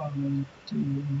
YouTube.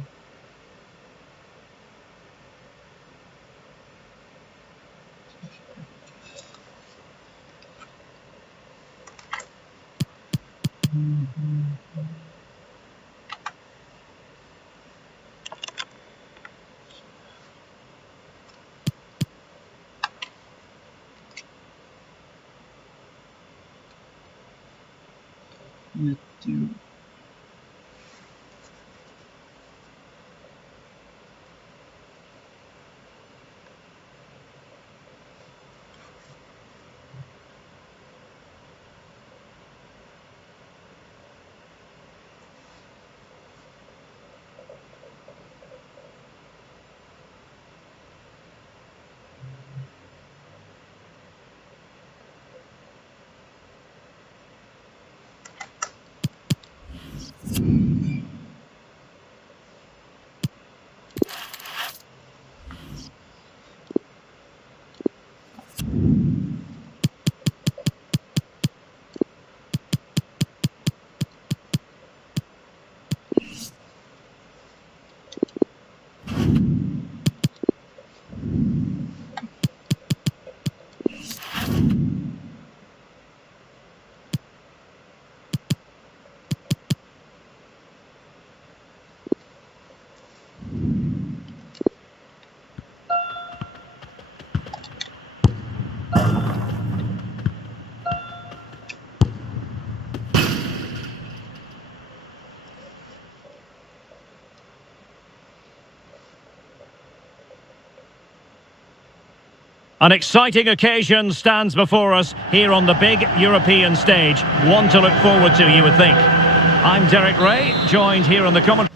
An exciting occasion stands before us here on the big European stage. One to look forward to, you would think. I'm Derek Ray, joined here on the commentary.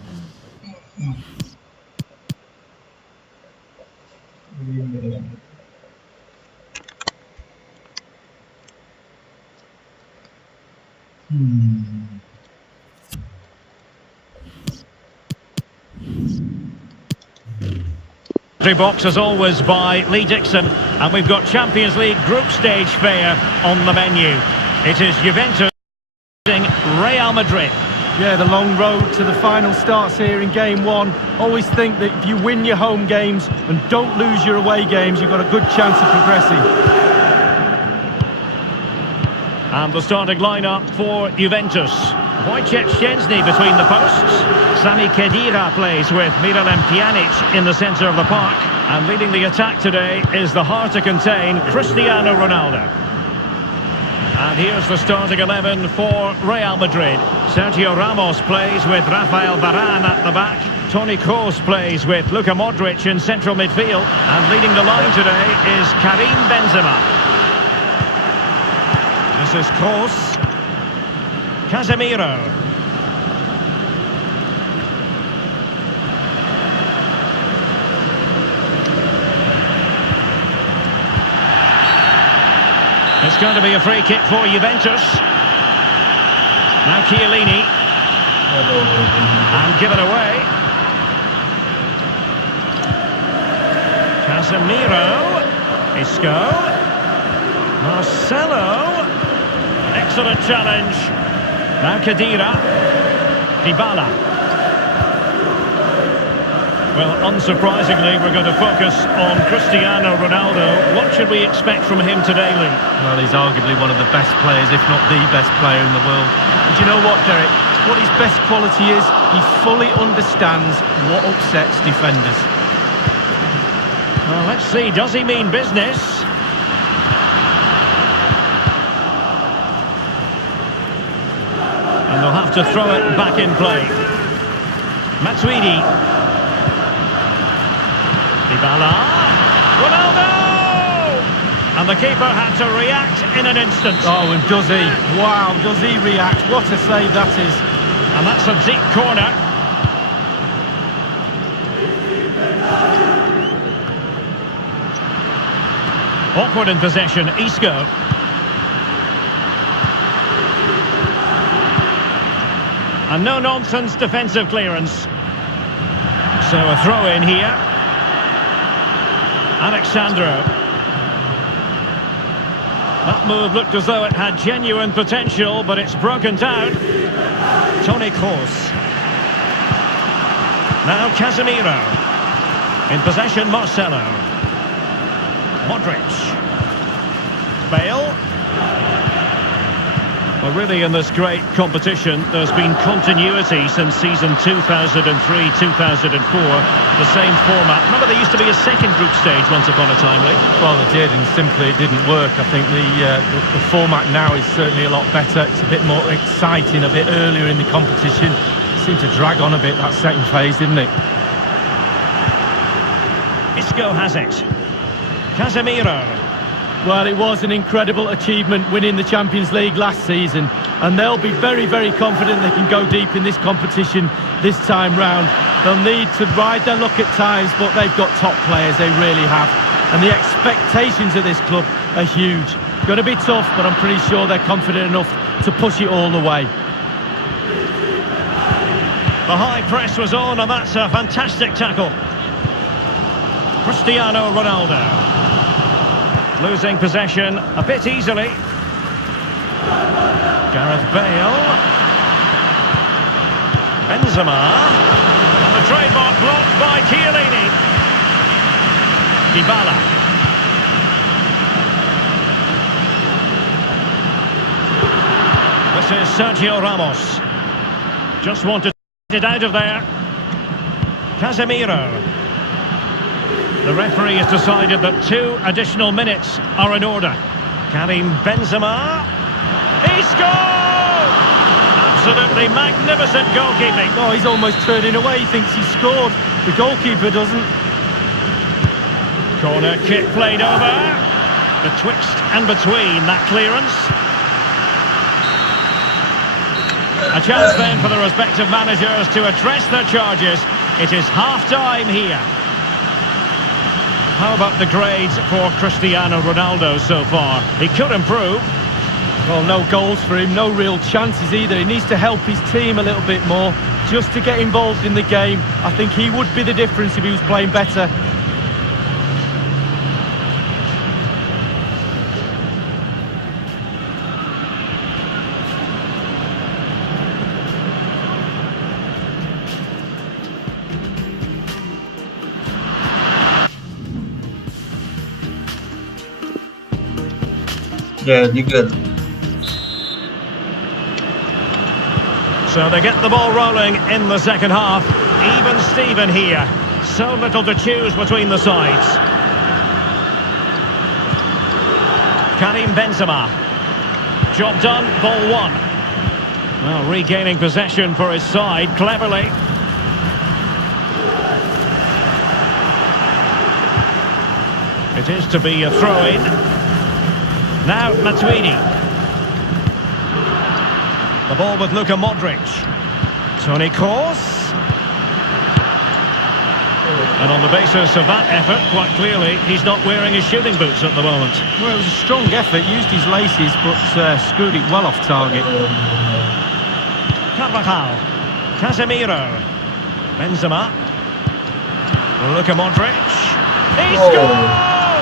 Box as always by Lee Dixon, and we've got Champions League group stage fare on the menu. It is Juventus facing Real Madrid. Yeah, the long road to the final starts here in game one. Always think that if you win your home games and don't lose your away games, you've got a good chance of progressing. And the starting lineup for Juventus. Wojciech Szczęsny between the posts. Sami Khedira plays with Miralem Pjanic in the centre of the park. And leading the attack today is the hard to contain Cristiano Ronaldo. And here's the starting 11 for Real Madrid. Sergio Ramos plays with Rafael Varane at the back. Toni Kroos plays with Luka Modric in central midfield. And leading the line today is Karim Benzema. This is Kroos. Casemiro. It's going to be a free kick for Juventus. Now Chiellini. And given away. Casemiro. Isco. Marcelo. Excellent challenge. Now Khedira. Dybala. Well, unsurprisingly, we're going to focus on Cristiano Ronaldo. What should we expect from him today, Lee? Well, he's arguably one of the best players, if not the best player in the world. But you know what, Derek? What his best quality is, he fully understands what upsets defenders. Well, let's see. Does he mean business? And they'll have to throw it back in play. Matuidi. Dybala. Ronaldo! And the keeper had to react in an instant. Oh, and does he? Wow, does he react? What a save that is. And that's a deep corner. Awkward in possession, Isco. And no-nonsense defensive clearance. So a throw-in here. Alexandro. That move looked as though it had genuine potential, but it's broken down. Toni Kroos. Now Casemiro. In possession, Marcelo. Modric. Bale. Well, really, in this great competition, there's been continuity since season 2003-2004. The same format. Remember, there used to be a second group stage once upon a time, Lee? Well, they did, and simply it didn't work. I think the format now is certainly a lot better. It's a bit more exciting, a bit earlier in the competition. It seemed to drag on a bit, that second phase, didn't it? Isco has it. Casemiro. Well, it was an incredible achievement winning the Champions League last season, and they'll be very, very confident they can go deep in this competition this time round. They'll need to ride their luck at times, but they've got top players, they really have. And the expectations of this club are huge. Going to be tough, but I'm pretty sure they're confident enough to push it all the way. The high press was on, and that's a fantastic tackle. Cristiano Ronaldo. Losing possession a bit easily. Gareth Bale. Benzema. And the trademark blocked by Chiellini. Dybala. This is Sergio Ramos. Just wanted to get it out of there. Casemiro. The referee has decided that 2 additional minutes are in order. Karim Benzema. He scored! Absolutely magnificent goalkeeping. Oh, he's almost turning away. He thinks he scored. The goalkeeper doesn't. Corner kick played over. Betwixt and between that clearance. A chance then for the respective managers to address their charges. It is half-time here. How about the grades for Cristiano Ronaldo so far? He could improve. Well, no goals for him, no real chances either. He needs to help his team a little bit more just to get involved in the game. I think he would be the difference if he was playing better. Yeah, you good. So they get the ball rolling in the second half. Even Steven here. So little to choose between the sides. Karim Benzema. Job done, ball one. Well, regaining possession for his side cleverly. It is to be a throw-in. Now Matuidi. The ball with Luka Modric. Toni Kroos. And on the basis of that effort, quite clearly, he's not wearing his shooting boots at the moment. Well, it was a strong effort, used his laces, but screwed it well off target. Carvajal. Casemiro. Benzema. Luka Modric. He scored!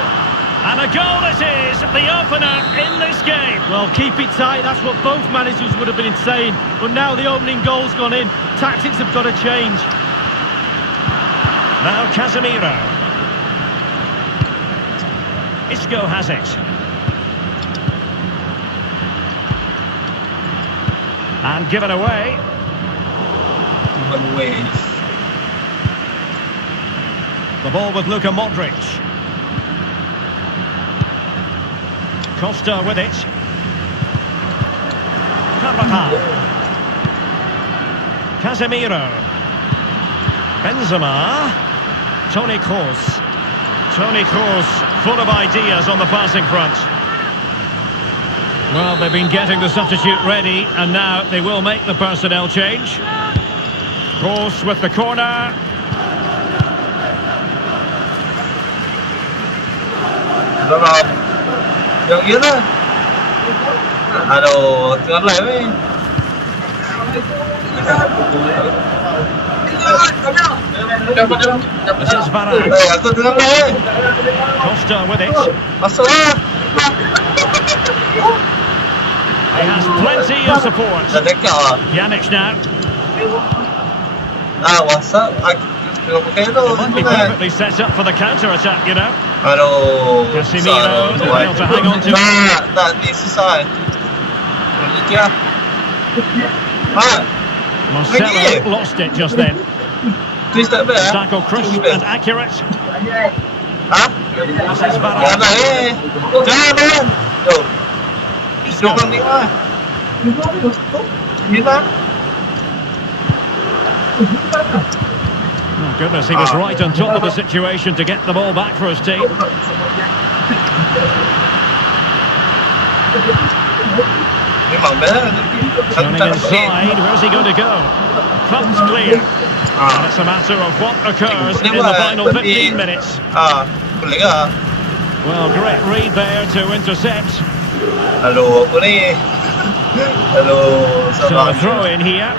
And a goal it is, the opener in this game. Well, keep it tight, that's what both managers would have been saying. But now the opening goal's gone in, tactics have got to change. Now Casemiro. Isco has it. And given away. The ball with Luka Modric. Costa with it. Carvajal. Casemiro. Benzema. Toni Kroos. Toni Kroos full of ideas on the passing front. Well, they've been getting the substitute ready, and now they will make the personnel change. Kroos with the corner. Yang iya lah. Aduh, tinggal lah weh. This is Varane. Aku tinggal lah weh. Costa with it. Masuk lah. He has plenty of support. Dah dekat lah. Pjanic now. WhatsApp. Tengok pakai tu. It might be perfectly set up for the counter-attack, you know. Aduh. Casemiro failed to hang on to it. Tak, ni susah. Ini dia. Ha. Marcelo lost it just then. Twist tak best. Tackle crisp and accurate. Ha? This is Varane. Jangan Jangan. Jom. Jom ni lah. Ni lah. Oh goodness, he was right on top of the situation to get the ball back for his team. Memang best. Turning inside, where's he going to go? Thumbs clear. And it's a matter of what occurs in the final 15 minutes. Boleh ke? Well, great read there to intercept. Hello, apa ni? Hello, So a throw in here.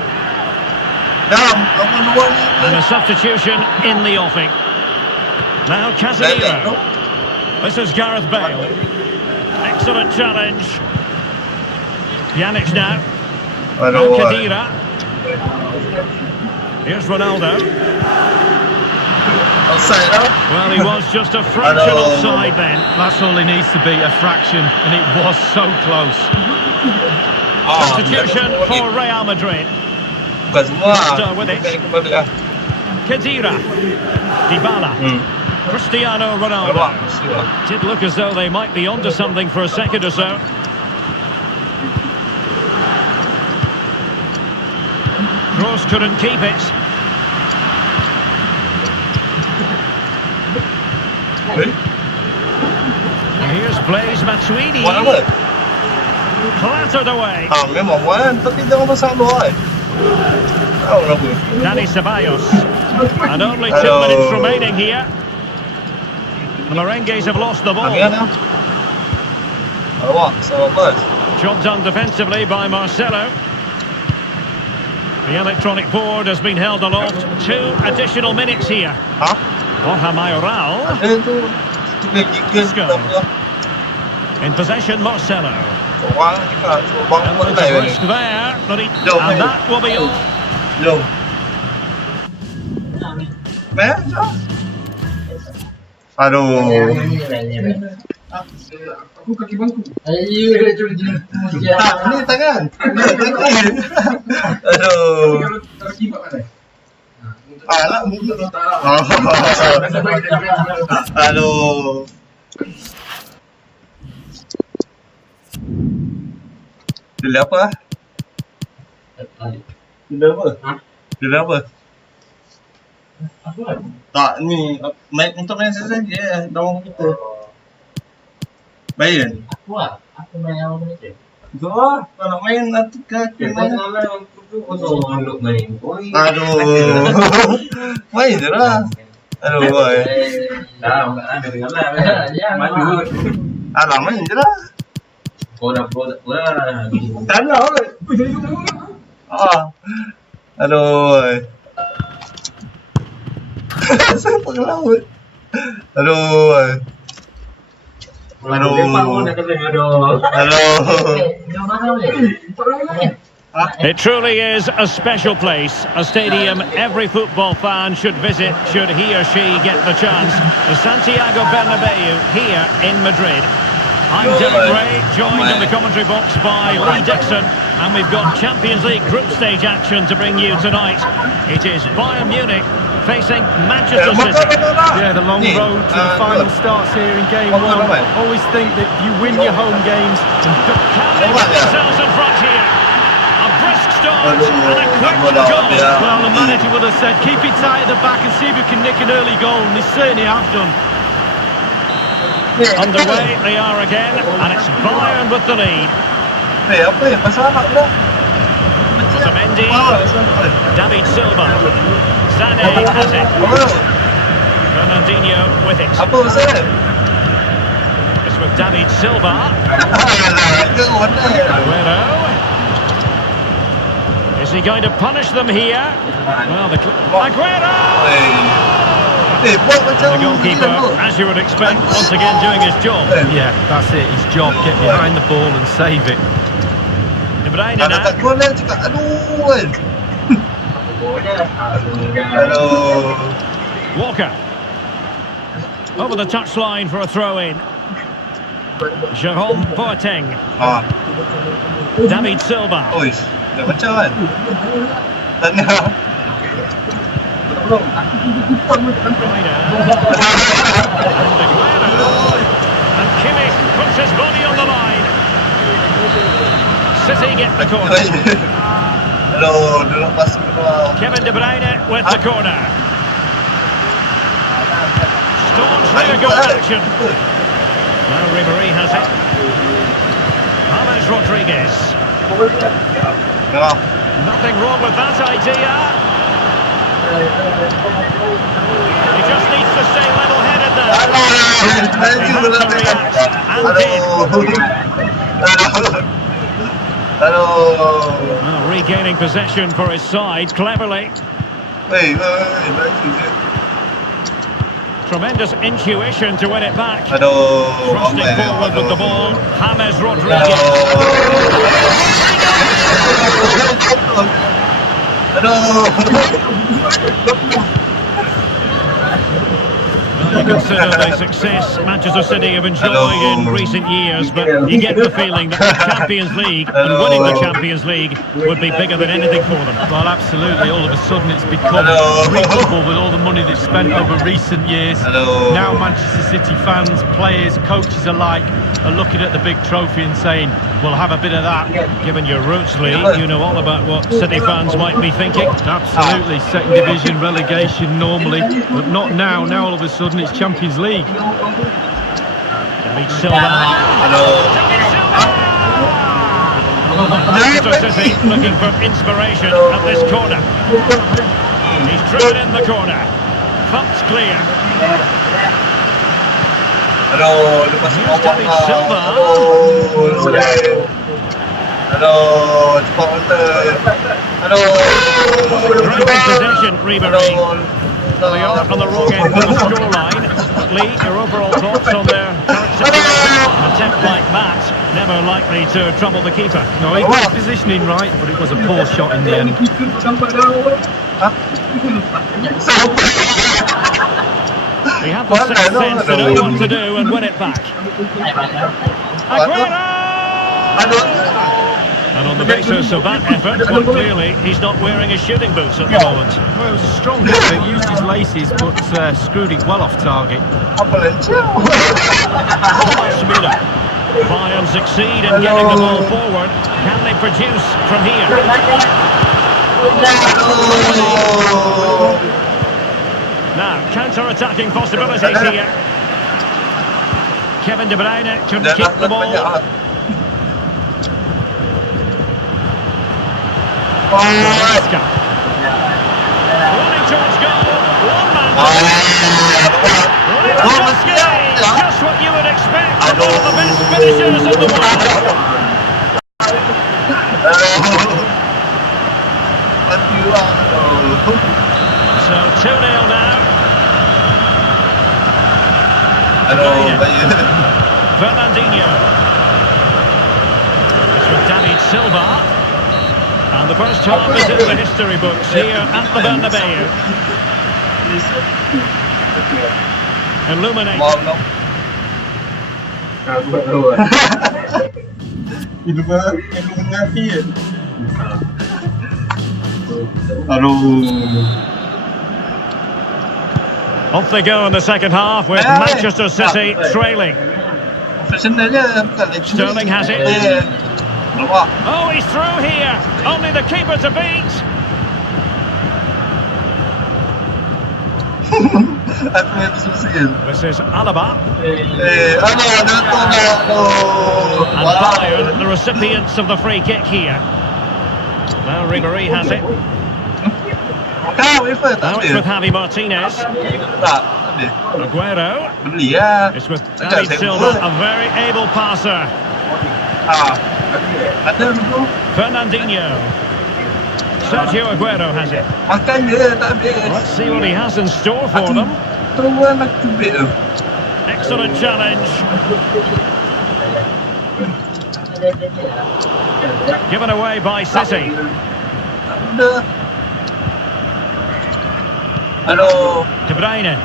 And a substitution in the offing. Now Casemiro. This is Gareth Bale. Excellent challenge. Pjanic now. Now Khedira. Here's Ronaldo. Offside, no? Well, he was just a fraction offside then. That's all he needs to be, a fraction, and it was so close. Substitution for Real Madrid. Bukan semua. Still with it. Khedira. Dybala. Cristiano Ronaldo. Did look as though they might be onto something for a second or so. Kroos couldn't keep it. And here's Blaise Matuidi. Clattered away. Memang kan, tapi jangan pasang luar. Tahu kenapa? Dani Ceballos. And only 2 minutes remaining here. The Merengues have lost the ball. Awak, sama bus. Job done defensively by Marcelo. The electronic board has been held aloft. 2 additional minutes here. Borja Mayoral. In possession, Marcelo. Elements of risk there, but and that will be all. Aduh. Aku kaki bangku. Ni tangan. Aduh. Kaki mana? Alah, aduh. Dia apa? Dia apa? Dia apa? Tak, ni main untuk main saja dong kita. Bayar. Aku main apa ni? Tu lah, kalau main nanti ke mana? Aduh. Main je lah. Aduh boy. Alah main je lah. Tak nak boy. Aduh boy. Siapa ngelaut? Aduh boy. It truly is a special place, a stadium every football fan should visit should he or she get the chance. The Santiago Bernabeu here in Madrid. I'm Derek Ray, joined in the commentary box by Lee Dixon, and we've got Champions League group stage action to bring you tonight. It is Bayern Munich facing Manchester City. Yeah, the long road to the final starts here in game one. Always think that you win your home games. Can they put themselves in front here? A brisk start and a quick goal. Well, the manager would have said, keep it tight at the back and see if you can nick an early goal, and they certainly have done. Underway they are again, and it's Bayern with the lead. Apa ya? Pasal anak dah. Otamendi, David Silva, Sané has it. Ronaldinho with it. Apa pasal? It's with David Silva. Aguero. Is he going to punish them here? Well, Aguero! The goalkeeper, as you would expect, once again doing his job. Yeah, that's it, his job. Get behind the ball and save it. De Bruyne now. Aduh. Walker. Over the touchline for a throw-in. Jerome Boateng. David Silva. Ui, giờ vẫn chơi. Tấn nha. And Kimmich puts his body on the line. City get the corner. Hello, dulu masuk ke Kevin De Bruyne with the corner. Staunch rear goal action. Now Ribéry has it. James Rodriguez. Nothing wrong with that idea. He just needs to stay level-headed there. He had to react and did. Well, regaining possession for his side cleverly. Tremendous intuition to win it back. Thrusting forward with the ball, James Rodriguez. Well, you consider the success Manchester City have enjoyed in recent years, but you get the feeling that the Champions League and winning the Champions League would be bigger than anything for them. Well, absolutely. All of a sudden it's become reasonable with all the money they've spent over recent years. Now Manchester City fans, players, coaches alike are looking at the big trophy and saying, we'll have a bit of that. Given your roots, Lee, you know all about what City fans might be thinking. Absolutely. Second division relegation normally, but not now. Now all of a sudden it's Champions League. David Silva. Manchester City looking for inspiration at this corner. He's driven in the corner. Thumped clear. Here's David Silva. Great possession, Ribéry. They are on the wrong end of the scoreline. But Lee, your overall thoughts on their current situation? An attempt like that, never likely to trouble the keeper. No, he got his positioning right, but it was a poor shot in the end. He had the sixth sense to know what to do and win it back. Aguero! And on the basis of that effort, well, clearly he's not wearing his shooting boots at the moment. Well, it was a strong hit. He used his laces, but screwed it well off target. Müller. Bayern succeed in getting the ball forward. Can they produce from here? Now, counter-attacking possibilities here. Kevin De Bruyne couldn't keep the ball. Running towards goal. One man. Just what you would expect from one of the best finishers in the world. So 2-0 now. Fernandinho. It's with David Silva. And the first half is in the history books here at the Bernabeu. Illuminate. Off they go in the second half with Manchester City trailing. Sterling has it. Oh, he's through here. Only the keeper to beat. This is Alaba. And Bayern, the recipients of the free kick here. Now Ribéry has it. Now it's with Javi Martinez. Aguero. It's with David Silva, a very able passer. Fernandinho. Sergio Aguero has it. Let's see what he has in store for them. Excellent challenge. Given away by City. Aduh. De Bruyne.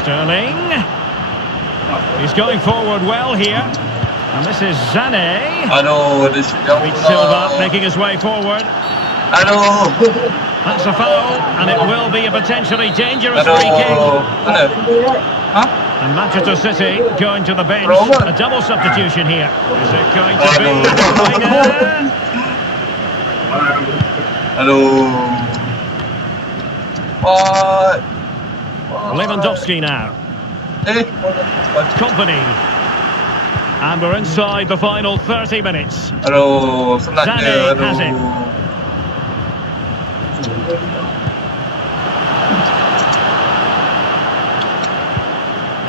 Sterling. He's going forward well here. And this is Zane. Aduh, dia jauh David pula. Silva making his way forward. Aduh. That's a foul, and it will be a potentially dangerous free kick. Aduh. Mana? Hah? And Manchester City going to the bench. Robert. A double substitution here. Is it going to be De Bruyne? Aduh. What? Lewandowski now. Company. And we're inside the final 30 minutes. Aduh, senang Zane dia. has it. Aduh.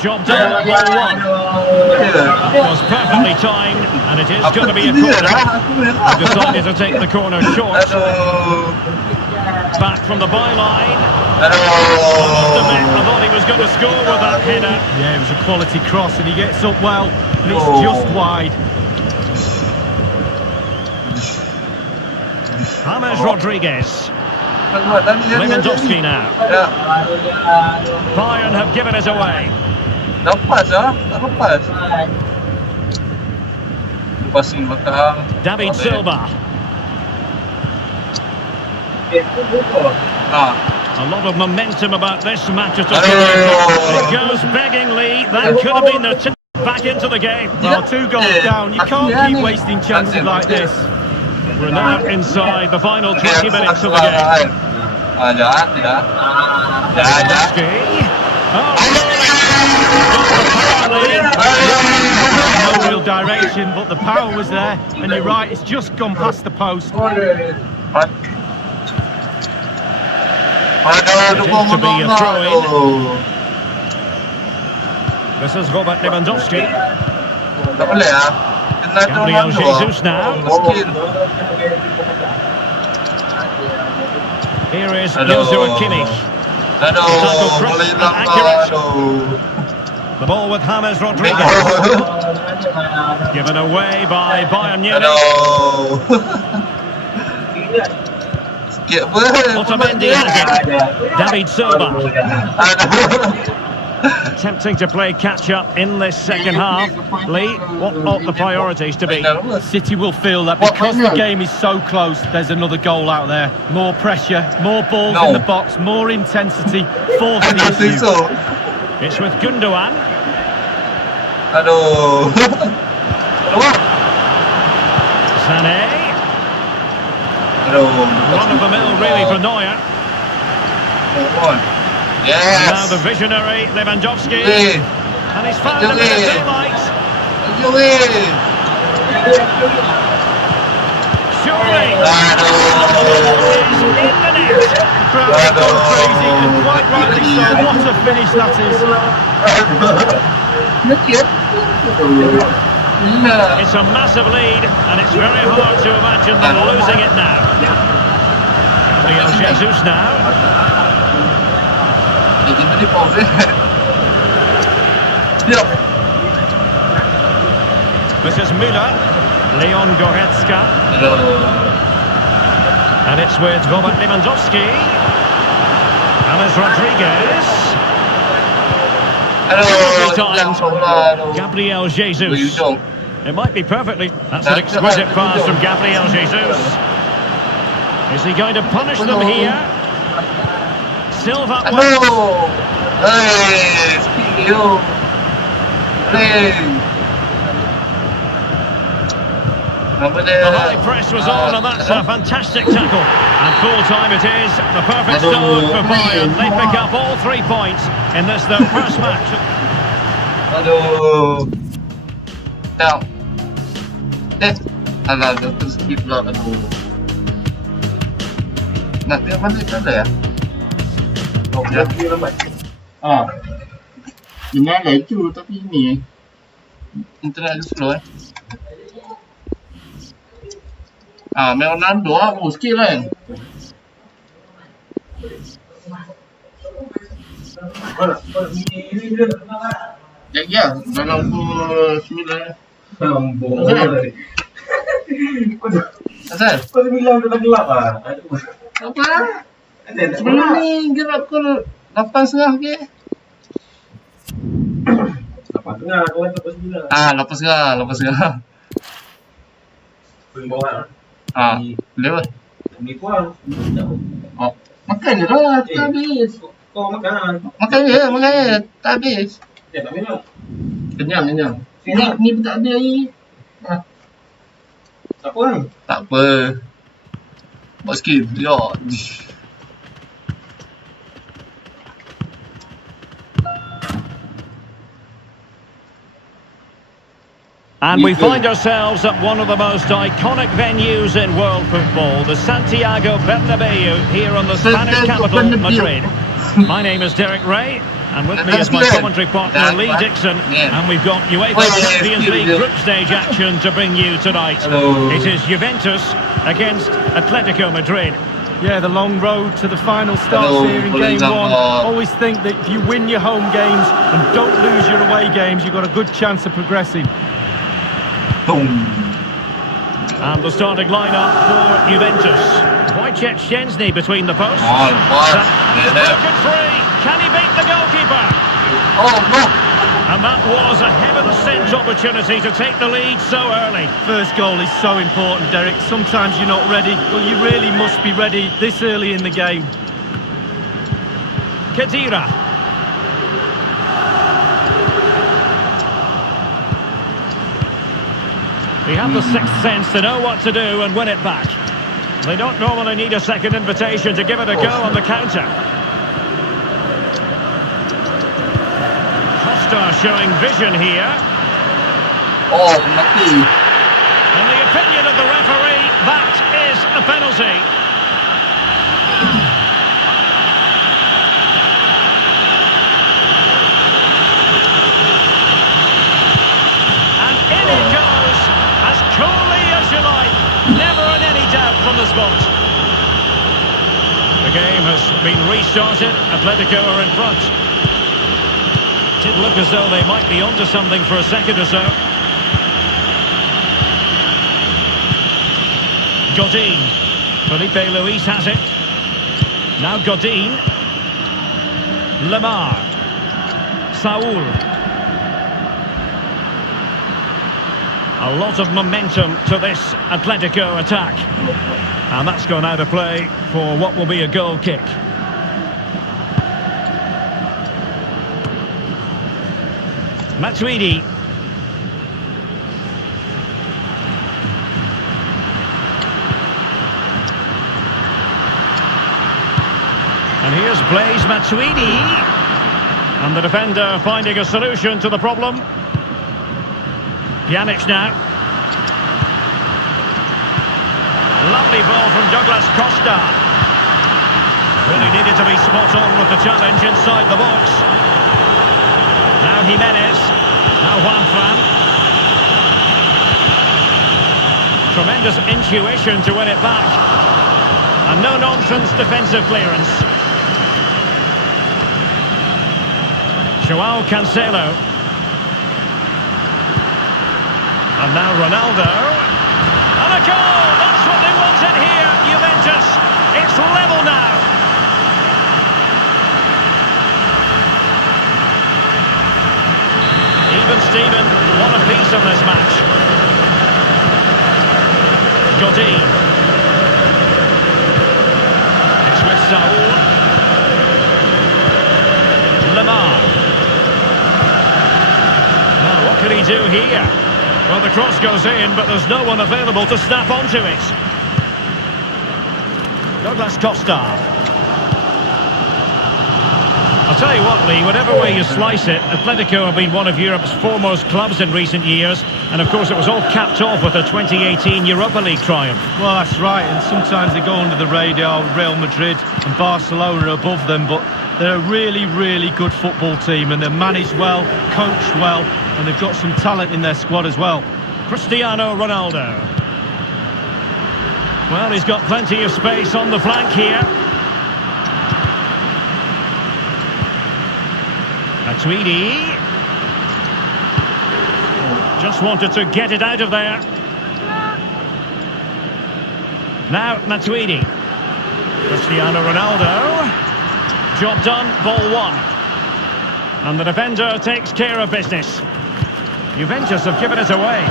Job done, ball one. That was perfectly timed, and it is going to be a corner. Decided to take the corner short. Aduh. Back from the byline. I Aduh. thought he was going to score with that header. Yeah, it was a quality cross, and he gets up well, and it's Oh. just wide. James Rodriguez. Lewandowski now. Ya, Bayern have given it away. lepas lah. Tak lepas. Passing belakang. David Silva. A lot of momentum about this Manchester City. It goes beggingly. That could have been the tip back into the game. Well, 2 goals down. You can't keep wasting chances like this. We're now inside the final 20 minutes of the game. Jahat, tidak. Jahat. Lewandowski. Oh, No real direction, but the power was there. And you're right, it's just gone past the post. Aduh, Seems to be a throw-in. aduh. this is Robert Lewandowski. Tak boleh lah. Kena Gabriel dorang Jesus dua. now. Miskin. Here is Aduh. Joshua Kimmich. Aduh, Tackle crisp boleh and hilang accurate. aduh. The ball with James Rodriguez. Given away by Bayern Munich. Aduh. Sikit apa? Otamendi has it. David Silva. Aduh. Attempting to play catch-up in this second half. Lee, what ought the priorities to be? City will feel that because the game is so close, there's another goal out there. More pressure, more balls in the box, more intensity, force the issue. So. It's with Gundogan. Aduh. Sané. Aduh. Run-of-the-mill really for Neuer. Come on. And now Yes. the visionary Lewandowski. Weh. And he's found a bit of daylight. Aduh, weh. Surely. Aduh. Is in the net. The crowd has gone crazy, and quite rightly so. What a finish that is. It's a massive lead, and it's very hard to imagine them losing it now. Gabriel Jesus now. Kita di pause. Siap. This is Müller. Leon Goretzka. And it's with Robert Lewandowski. James Rodriguez. Gabriel Jesus. It might be perfectly. That's an exquisite pass from Gabriel Jesus. Is he going to punish them here? Silva. Aduh. Hey, skill. Hey. The high press was on, and that's a fantastic tackle. And full time it is. The perfect start for Bayern. They pick up all 3 points in this, their first match. Aduh. Down. Alah, tu skip pula. Aduh. Nak tengok mana tak ada ya? Oh, ya. Dengan laju tapi ni Internet dia slow memang Ronaldo lah, skill kan. Ya, dalam pukul 9. Asal? Kau bilang dah gelap ah. Apa? Sebelum ni gerak pukul 8.30 ke? 8.30, kau kata 8.9. 8.30. Paling bawah. Boleh apa? Ni kuah. Oh, makan je lah, tak Eh. habis. Kau makan. Makan je, tak habis. Tak minum. Kenyang. Kenyang. Ni pun tak ada air. Tak apa kan? Tak apa. Buat sikit. Ya. And we find ourselves at one of the most iconic venues in world football, the Santiago Bernabeu, here on the Spanish Santiago capital, Bernabeu. Madrid. My name is Derek Ray, and with me is my commentary partner, Lee Dixon, and we've got UEFA Champions League group stage action to bring you tonight. Hello. It is Juventus against Atletico Madrid. Yeah, the long road to the final starts Hello, here in game one. Bologna. Always think that if you win your home games and don't lose your away games, you've got a good chance of progressing. Boom. And the starting lineup for Juventus. Wojciech Szczęsny between the posts. Lepas. Broken free. Can he beat the goalkeeper? Oh, no. And that was a heaven-sent opportunity to take the lead so early. First goal is so important, Derek. Sometimes you're not ready, but you really must be ready this early in the game. Khedira. They have the sixth sense to know what to do and win it back. They don't normally need a second invitation to give it a go on the counter. Costa showing vision here. Oh, mati. In the opinion of the referee, that is a penalty. And in it goes, as coolly as you like. Never in any doubt from the spot. The game has been restarted. Atletico are in front. Did look as though they might be onto something for a second or so. Godin. Felipe Luis has it. Now Godin. Lamar. Saul. A lot of momentum to this Atletico attack. And that's gone out of play for what will be a goal kick. Matuidi. And here's Blaise Matuidi. And the defender finding a solution to the problem. Pjanic now. Lovely ball from Douglas Costa. Really needed to be spot on with the challenge inside the box. Now Jimenez. Now Juanfran. Tremendous intuition to win it back. And no-nonsense defensive clearance. Joao Cancelo. And now Ronaldo. And a goal! That's what they wanted here, Juventus. It's level now. Even Steven, what a piece of this match. Godin. It's with Saul. Lamar. Well, what can he do here? Well, the cross goes in, but there's no one available to snap onto it. Douglas Costa. I'll tell you what, Lee, whatever way you slice it, Atletico have been one of Europe's foremost clubs in recent years. And of course, it was all capped off with a 2018 Europa League triumph. Well, that's right, and sometimes they go under the radar. Real Madrid and Barcelona are above them, but they're a really, really good football team, and they're managed well, coached well, and they've got some talent in their squad as well. Cristiano Ronaldo. Well, he's got plenty of space on the flank here. Matuidi. Just wanted to get it out of there. Now Matuidi. Cristiano Ronaldo. Job done, ball one. And the defender takes care of business. Juventus have given it away.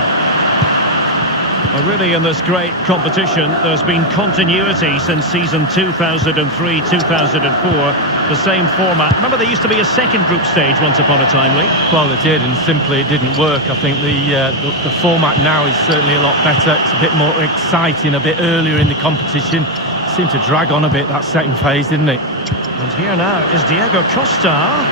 Well, really, in this great competition, there's been continuity since season 2003-2004. The same format. Remember, there used to be a second group stage once upon a time, Lee? Well, it did, and simply it didn't work. I think the format now is certainly a lot better. It's a bit more exciting, a bit earlier in the competition. It seemed to drag on a bit, that second phase, didn't it? And here now is Diego Costa.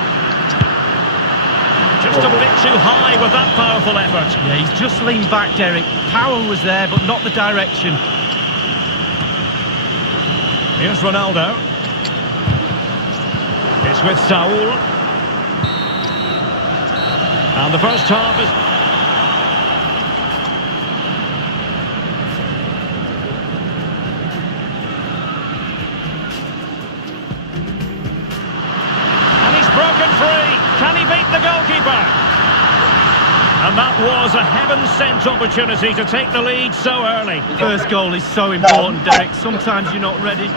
Just a bit too high with that powerful effort. Yeah, he's just leaned back, Derek. Power was there, but not the direction. Here's Ronaldo. It's with Saul. And the first half is... And he's broken free. Can he beat the goalkeeper? And that was a heaven-sent opportunity to take the lead so early. First goal is so important, Derek. Sometimes you're not ready.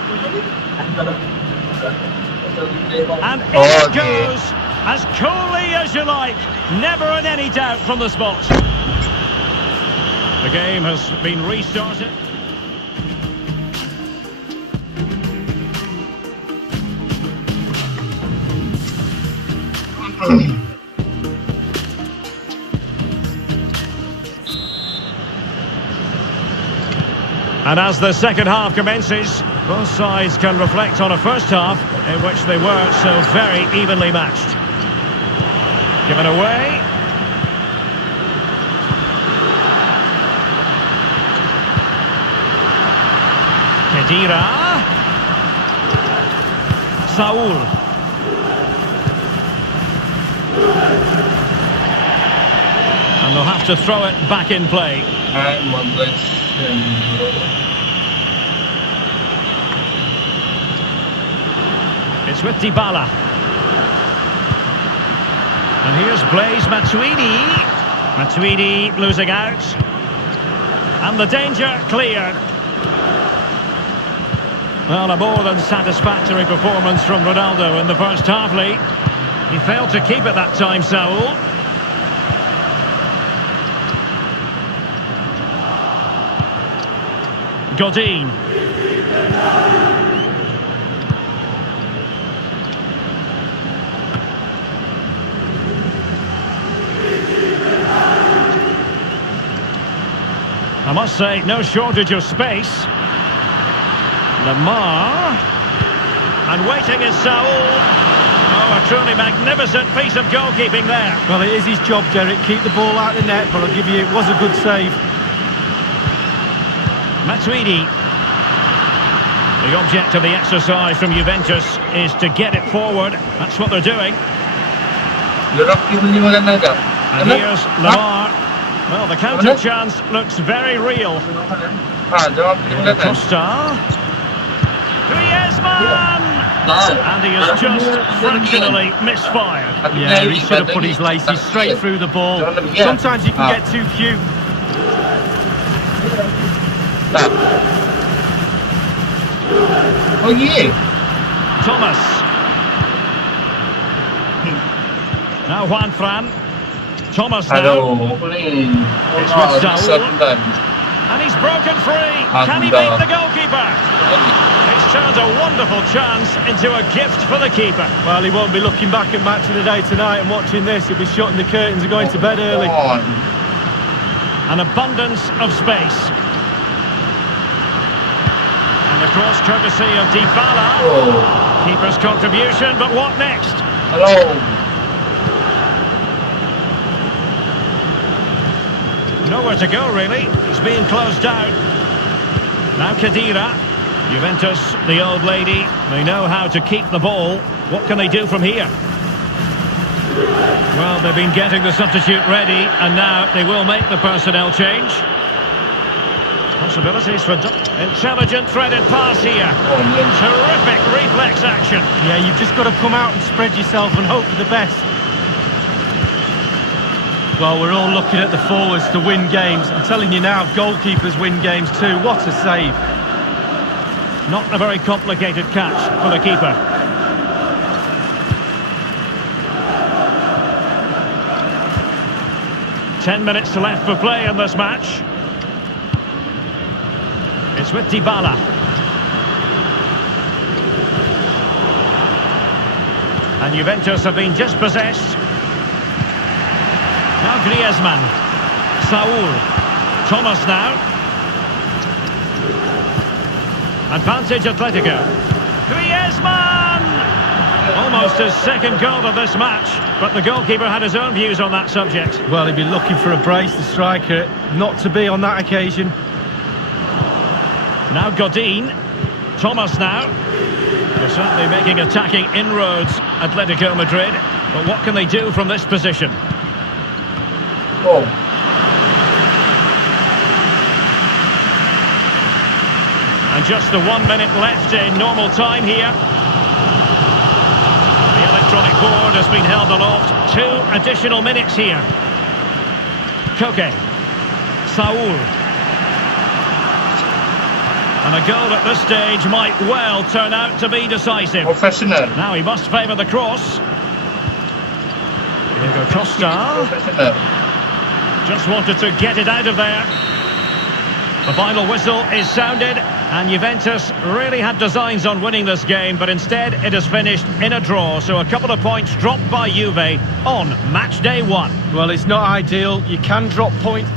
And in it goes, as coolly as you like. Never in any doubt from the spot. The game has been restarted. And as the second half commences, both sides can reflect on a first half in which they were so very evenly matched. Given away. Khedira. Saul. And they'll have to throw it back in play. It's with Dybala. And here's Blaise Matuidi. Matuidi losing out. And the danger cleared. Well, a more than satisfactory performance from Ronaldo in the first half, Lee. He failed to keep it that time, Saul. Godin. I must say, no shortage of space. Lamar. And waiting is Saul. Oh, a truly magnificent piece of goalkeeping there. Well, it is his job, Derek. Keep the ball out of the net, but I'll give you, it was a good save. Matuidi. The object of the exercise from Juventus is to get it forward. That's what they're doing. And here's Lamar. Well, the counter chance looks very real. Costa. Griezmann! And he has just fractionally misfired. Yeah, he should have put his laces straight through the ball. Sometimes you can get too cute. Oh yeah. Thomas. Now Juan Fran. Thomas now. It's with Saul. And he's broken free. Can he beat the goalkeeper? He's turned a wonderful chance into a gift for the keeper. Well, he won't be looking back at Match of the Day tonight and watching this. He'll be shutting the curtains and going to bed early. An abundance of space. And the cross courtesy of Dybala. Keeper's contribution, but what next? Nowhere to go, really. He's being closed down. Now Khedira. Juventus, the old lady, they know how to keep the ball. What can they do from here? Well, they've been getting the substitute ready, and now they will make the personnel change. Possibilities for intelligent threaded pass here. Terrific reflex action. Yeah, you've just got to come out and spread yourself and hope for the best. Well, we're all looking at the forwards to win games. I'm telling you now, goalkeepers win games too. What a save. Not a very complicated catch for the keeper. Ten minutes left for play in this match. It's with Dybala. And Juventus have been dispossessed. Now Griezmann. Saul. Thomas now. Advantage Atletico. Griezmann! Almost his second goal of this match, but the goalkeeper had his own views on that subject. Well, he'd be looking for a brace, the striker, not to be on that occasion. Now Godin. Thomas now. They're certainly making attacking inroads, Atletico Madrid. But what can they do from this position? Oh. And just the 1 minute left in normal time here. The electronic board has been held aloft. 2 additional minutes here. Koke. Saul. And a goal at this stage might well turn out to be decisive. Professional. Now he must favour the cross. Diego Costa. Professional. Just wanted to get it out of there. The final whistle is sounded, and Juventus really had designs on winning this game, but instead it has finished in a draw. So a couple of points dropped by Juve on match day 1. Well, it's not ideal. You can drop points.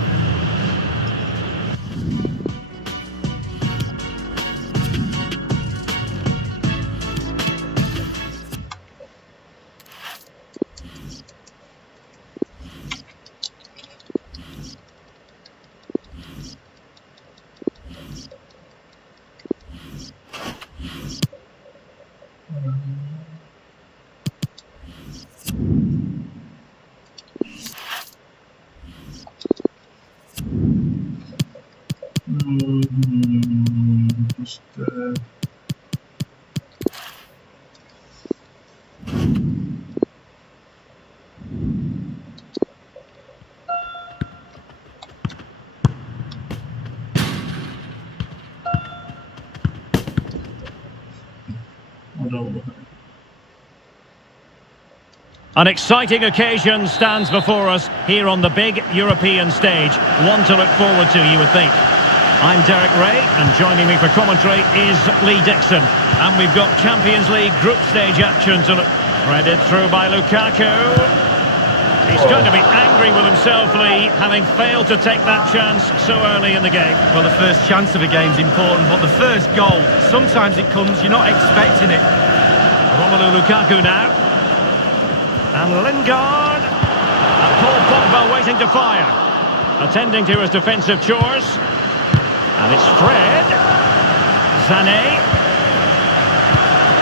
Just, An exciting occasion stands before us here on the big European stage. One to look forward to, you would think. I'm Derek Ray, and joining me for commentary is Lee Dixon. And we've got Champions League group stage action to look. Threaded through by Lukaku. He's going to be angry with himself, Lee, having failed to take that chance so early in the game. Well, the first chance of a game's important, but the first goal, sometimes it comes, you're not expecting it. Romelu Lukaku now. And Lingard. And Paul Pogba waiting to fire. Attending to his defensive chores. And it's Fred. Sané.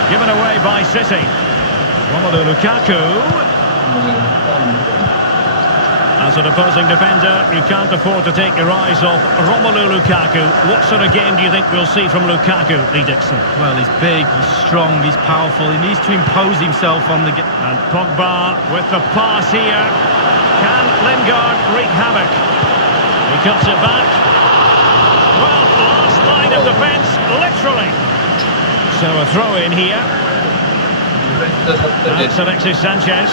Given away by City. Romelu Lukaku. As an opposing defender, you can't afford to take your eyes off Romelu Lukaku. What sort of game do you think we'll see from Lukaku, Lee Dixon? Well, he's big, he's strong, he's powerful. He needs to impose himself on the game. And Pogba with the pass here. Can Lingard wreak havoc? He cuts it back. Well, last line of defence, literally. So a throw in here. That's Alexis Sanchez.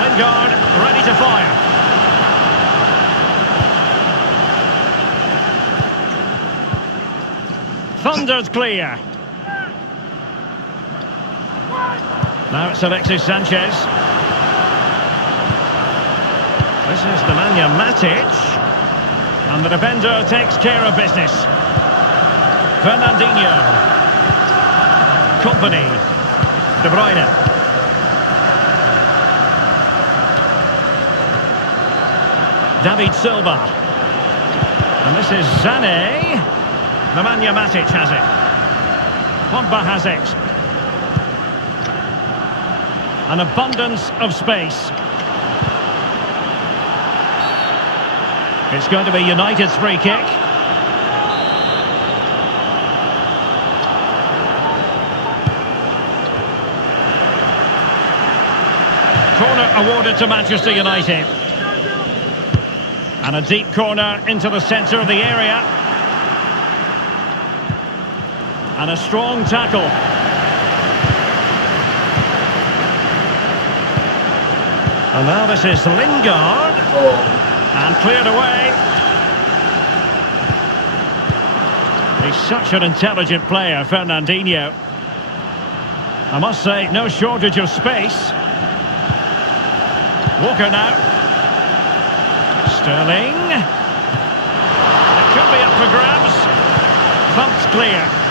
Lingard ready to fire. Thundered clear. Now it's Alexis Sanchez. This is Nemanja Matic. And the defender takes care of business. Fernandinho. Company. De Bruyne. David Silva. And this is Sané. Nemanja Matic has it. Pogba has it. An abundance of space. It's going to be United's free kick. Corner awarded to Manchester United. And a deep corner into the centre of the area. And a strong tackle. And now this is Lingard. And cleared away. He's such an intelligent player, Fernandinho. I must say, no shortage of space. Walker now. Sterling. It could be up for grabs. Thumped clear.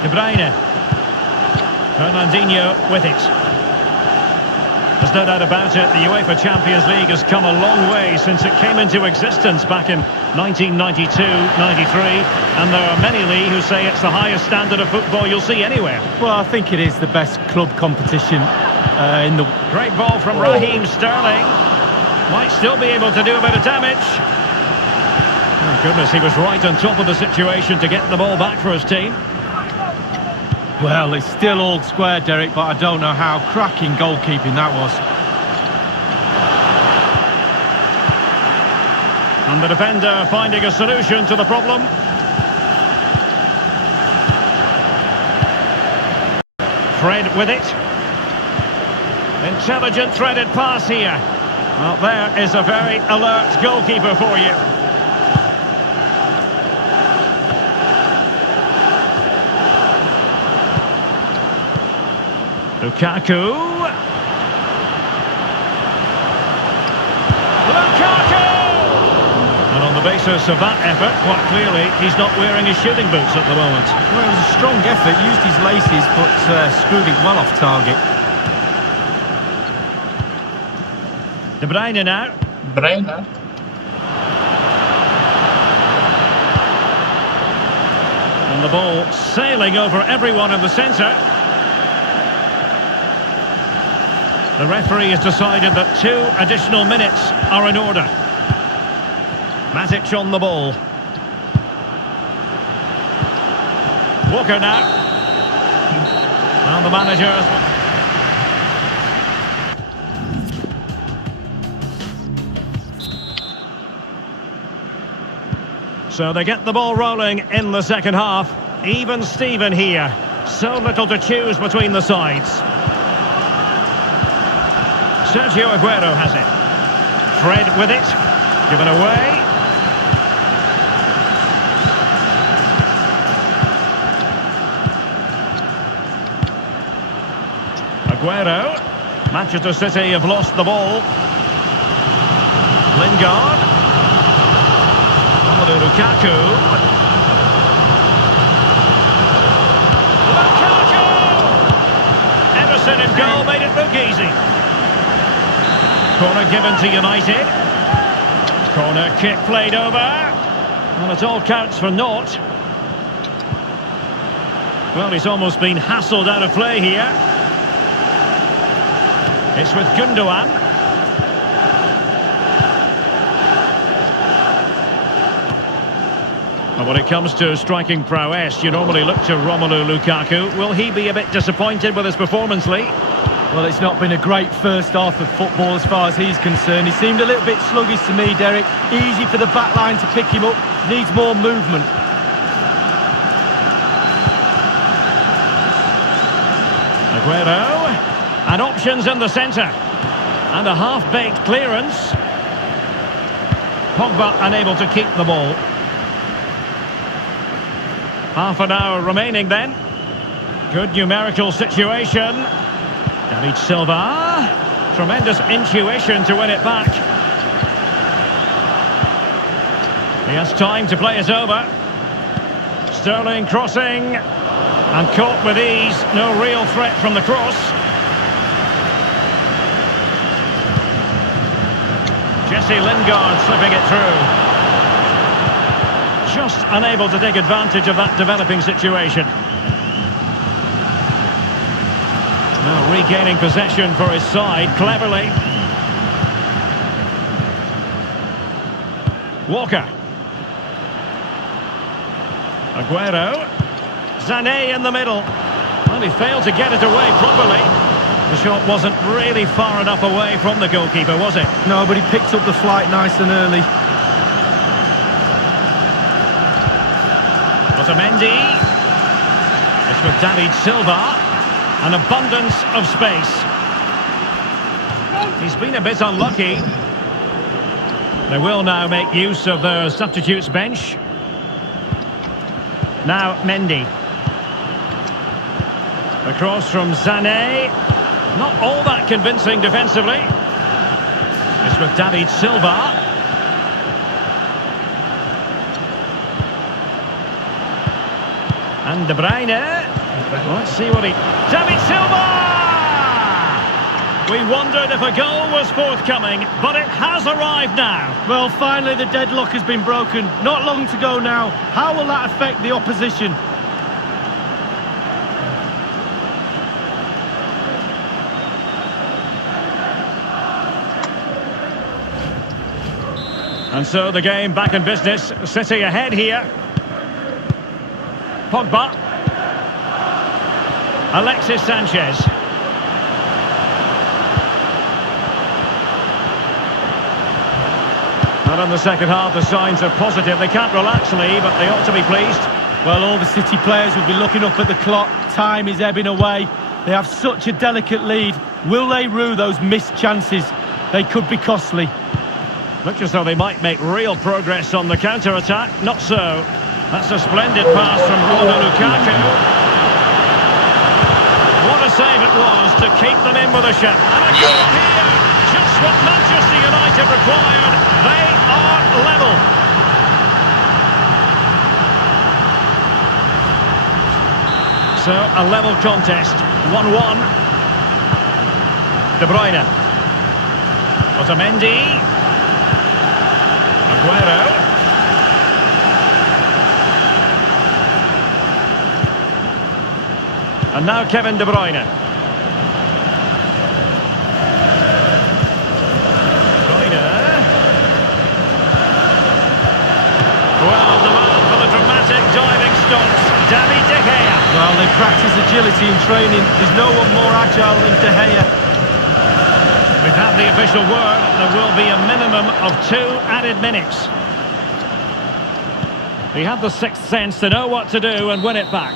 De Bruyne. Fernandinho with it. There's no doubt about it, the UEFA Champions League has come a long way since it came into existence back in 1992-93, and there are many, Lee, who say it's the highest standard of football you'll see anywhere. Well, I think it is the best club competition in the... Great ball from Raheem Sterling. Might still be able to do a bit of damage. Oh goodness, he was right on top of the situation to get the ball back for his team. Well, it's still all square, Derek, but I don't know how cracking goalkeeping that was. And the defender finding a solution to the problem. Fred with it. Intelligent threaded pass here. Well, there is a very alert goalkeeper for you. Lukaku. And on the basis of that effort, quite clearly, he's not wearing his shooting boots at the moment. Well, it was a strong effort, used his laces, but screwed it well off target. De Bruyne now. Bruyne. And the ball sailing over everyone in the centre. The referee has decided that 2 additional minutes are in order. Matic on the ball. Walker now. And the manager... So they get the ball rolling in the second half. Even Steven here. So little to choose between the sides. Sergio Aguero has it. Fred with it. Given away. Aguero. Manchester City have lost the ball. Lingard. Lukaku. Lukaku! Ederson in goal made it look easy. Corner given to United. Corner kick played over. Well, it all counts for naught. Well, he's almost been hassled out of play here. It's with Gundogan. And when it comes to striking prowess, you normally look to Romelu Lukaku. Will he be a bit disappointed with his performance, Lee? Well, it's not been a great first half of football as far as he's concerned. He seemed a little bit sluggish to me, Derek. Easy for the back line to pick him up. Needs more movement. Aguero. And options in the centre. And a half-baked clearance. Pogba unable to keep the ball. Half an hour remaining then. Good numerical situation. David Silva. Tremendous intuition to win it back. He has time to play it over. Sterling crossing. And caught with ease. No real threat from the cross. Jesse Lingard slipping it through. Just unable to take advantage of that developing situation. Now regaining possession for his side, cleverly. Walker. Aguero. Sané in the middle. Well, he failed to get it away properly. The shot wasn't really far enough away from the goalkeeper, was it? No, but he picked up the flight nice and early. Otamendi. It's with David Silva. An abundance of space. He's been a bit unlucky. They will now make use of their substitutes bench. Now Mendy. Across from Sané. Not all that convincing defensively. It's with David Silva. And De Bruyne. Let's see what he... David Silva! We wondered if a goal was forthcoming, but it has arrived now. Well, finally the deadlock has been broken. Not long to go now. How will that affect the opposition? And so the game back in business. City ahead here. Pogba. Alexis Sanchez. And in the second half, the signs are positive. They can't relax, Lee, but they ought to be pleased. Well, all the City players will be looking up at the clock. Time is ebbing away. They have such a delicate lead. Will they rue those missed chances? They could be costly. Looks as though they might make real progress on the counter-attack. Not so. That's a splendid pass from Romelu Lukaku. What a save it was to keep them in with a shot. And a goal here! Just what Manchester United required. They are level. So, a level contest. 1-1. De Bruyne. Otamendi. Aguero. And now Kevin De Bruyne. Well, the man for the dramatic diving stunts, David De Gea. Well, they practice agility in training. There's no one more agile than De Gea. We've had the official word. There will be a minimum of 2 added minutes. He had the sixth sense to know what to do and win it back.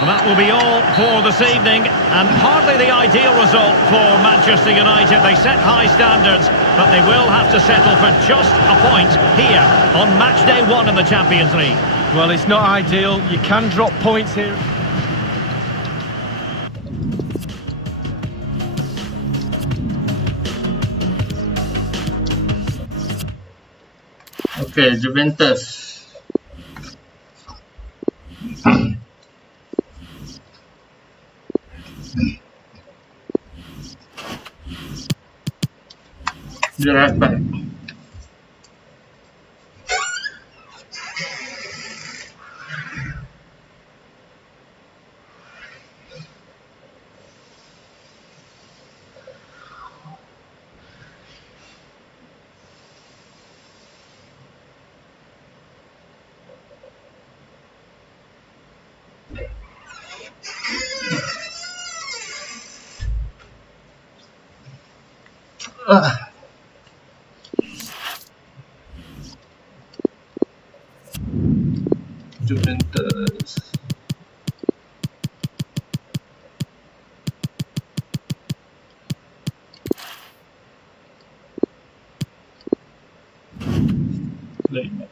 And that will be all for this evening, and hardly the ideal result for Manchester United. They set high standards, but they will have to settle for just a point here on match day 1 in the Champions League. Well, it's not ideal. You can drop points here. Okay, Juventus. Be right back. Juventus. Play match.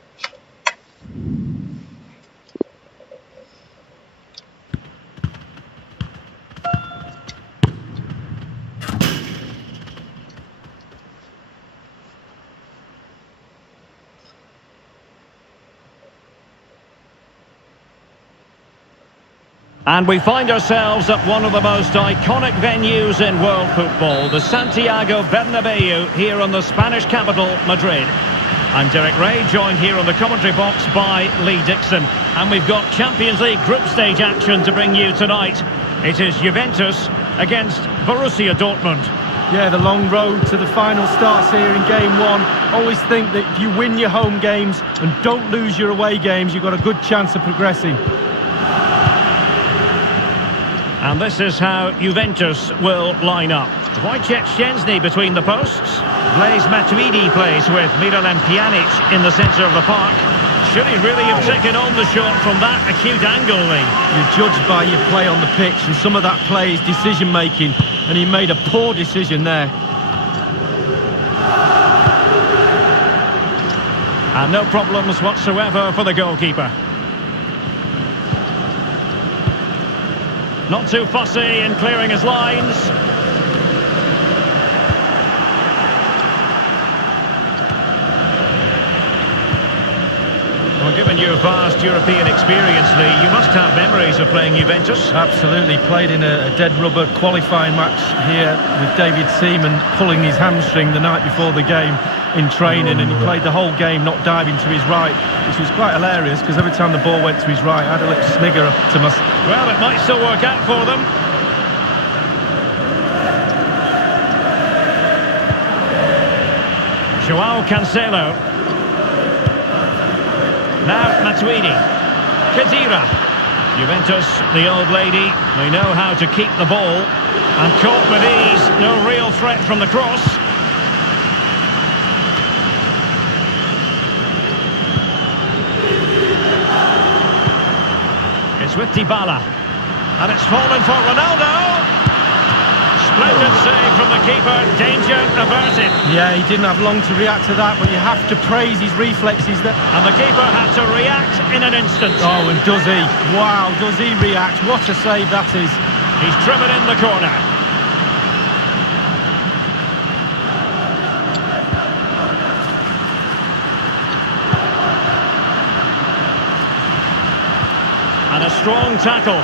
And we find ourselves at one of the most iconic venues in world football, the Santiago Bernabeu, here in the Spanish capital, Madrid. I'm Derek Ray, joined here on the commentary box by Lee Dixon. And we've got Champions League group stage action to bring you tonight. It is Juventus against Borussia Dortmund. Yeah, the long road to the final starts here in game 1. Always think that if you win your home games and don't lose your away games, you've got a good chance of progressing. And this is how Juventus will line up. Wojciech Szczęsny between the posts. Blaise Matuidi plays with Miralem Pjanic in the centre of the park. Should he really have taken on the shot from that acute angle, Lee? You're judged by your play on the pitch, and some of that play is decision-making, and he made a poor decision there. And no problems whatsoever for the goalkeeper. Not too fussy in clearing his lines. Well, given your vast European experience, Lee, you must have memories of playing Juventus. Absolutely. Played in a dead rubber qualifying match here with David Seaman pulling his hamstring the night before the game in training, and he played the whole game not diving to his right, which was quite hilarious because every time the ball went to his right, I had a little snigger up to myself. Well, it might still work out for them. Joao Cancelo. Now Matuidi. Khedira. Juventus, the old lady, they know how to keep the ball. And caught with ease, no real threat from the cross. It's with Dybala. And it's fallen for Ronaldo. Splendid save from the keeper, danger averted. Yeah, he didn't have long to react to that, but you have to praise his reflexes there. And the keeper had to react in an instant. Oh, and does he? Wow, does he react? What a save that is. He's driven in the corner. And a strong tackle.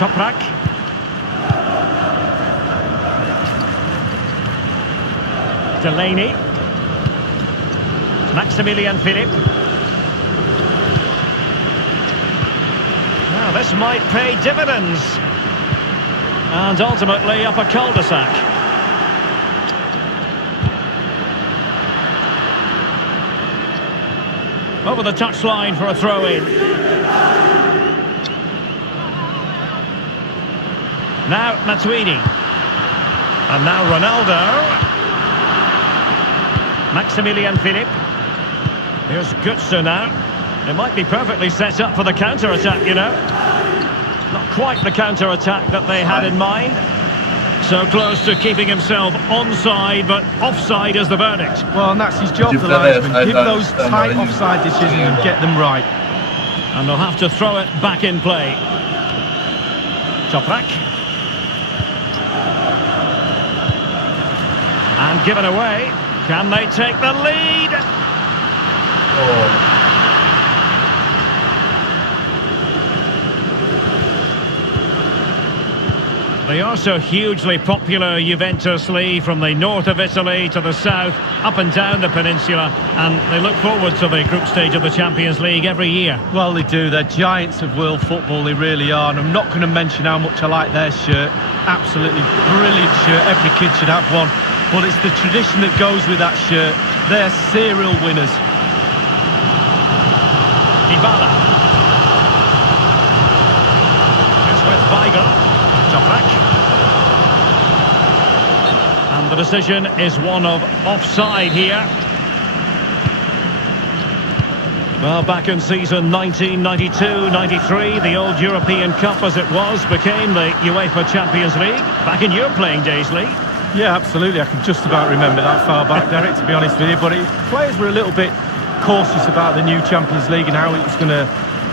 Toprak. Delaney. Maximilian Philipp. Now this might pay dividends. And ultimately up a cul-de-sac. Over the touchline for a throw-in. Now Matuidi. And now Ronaldo. Maximilian Philipp. Here's Götze now. It might be perfectly set up for the counter-attack, you know. Not quite the counter-attack that they had in mind. So close to keeping himself onside, but offside is the verdict. Well, and that's his job, the linesman. Give those tight offside decisions and get them right. And they'll have to throw it back in play. Toprak. And given away. Can they take the lead? Oh. They are so hugely popular, Juventus, Lee, from the north of Italy to the south, up and down the peninsula, and they look forward to the group stage of the Champions League every year. Well, they do. They're giants of world football, they really are, and I'm not going to mention how much I like their shirt. Absolutely brilliant shirt. Every kid should have one. But it's the tradition that goes with that shirt. They're serial winners. Dybala. It's with Weigl. Toprak. And the decision is one of offside here. Well, back in season 1992-93, the old European Cup as it was became the UEFA Champions League. Back in your playing days, Lee. Yeah, absolutely. I can just about remember that far back, Derek, to be honest with you. But players were a little bit cautious about the new Champions League and how it was going to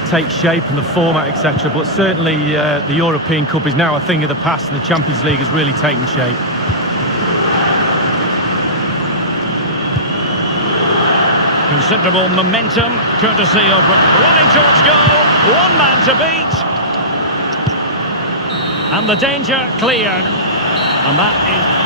take shape and the format, etc. But certainly the European Cup is now a thing of the past, and the Champions League has really taken shape. Considerable momentum, courtesy of running towards goal. One man to beat. And the danger cleared. And that is...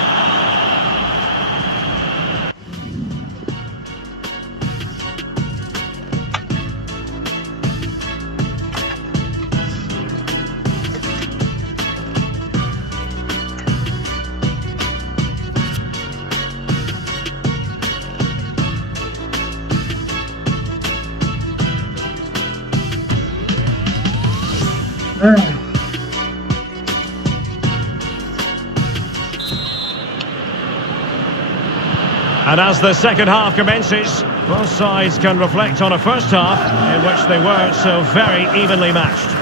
And as the second half commences, both sides can reflect on a first half in which they were so very evenly matched.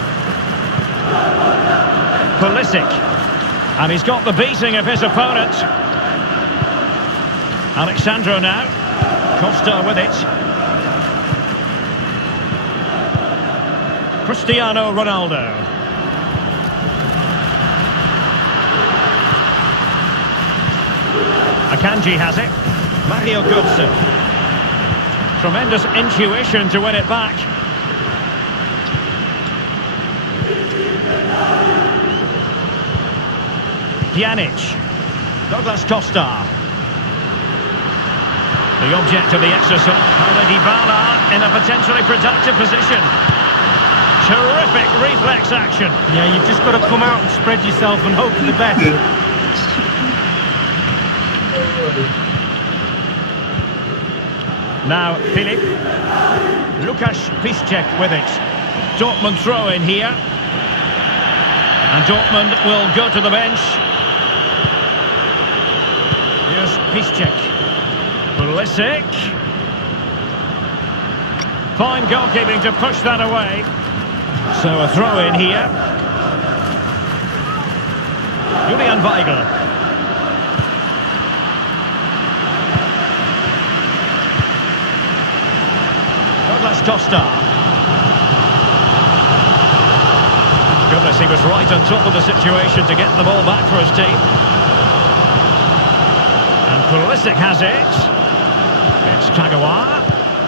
Pulisic. And he's got the beating of his opponent. Alexandro now. Costa with it. Cristiano Ronaldo. Akanji has it. Mario Götze. Tremendous intuition to win it back. Pjanic. Douglas Costa. The object of the exercise. Paulo Dybala in a potentially productive position. Terrific reflex action. Yeah, you've just got to come out and spread yourself and hope for the best. Now Philip. Lukasz Piszczek with it. Dortmund throw in here. And Dortmund will go to the bench. Here's Piszczek. Pulisic. Fine goalkeeping to push that away. So a throw in here. Julian Weigl. Douglas Costa. Goodness, he was right on top of the situation to get the ball back for his team. And Pulisic has it. It's Kagawa.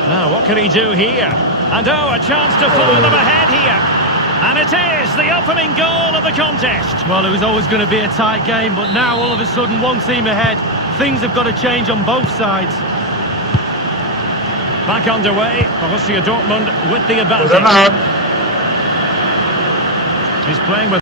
Now, what can he do here? And oh, a chance to follow them ahead here. And it is the opening goal of the contest. Well, it was always going to be a tight game, but now all of a sudden one team ahead. Things have got to change on both sides. Back underway, Borussia Dortmund with the advantage. He's playing with